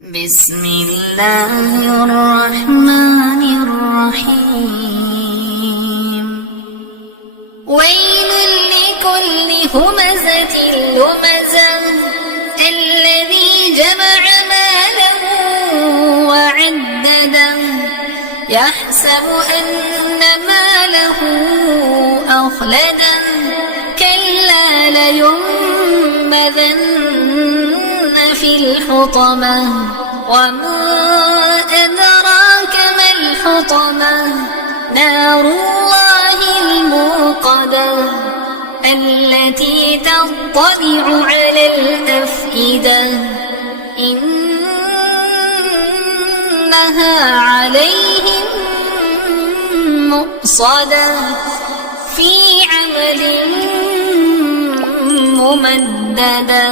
بسم الله الرحمن الرحيم. ويل لكل همزة لمزة الذي جمع مالا وعدده يحسب أن ماله أخلده كلا لينبذن في الحطمة وما أدراك ما الحطمة نار الله الموقدة التي تطلع على الأفئدة إنها عليهم مؤصدة في عمد ممددة.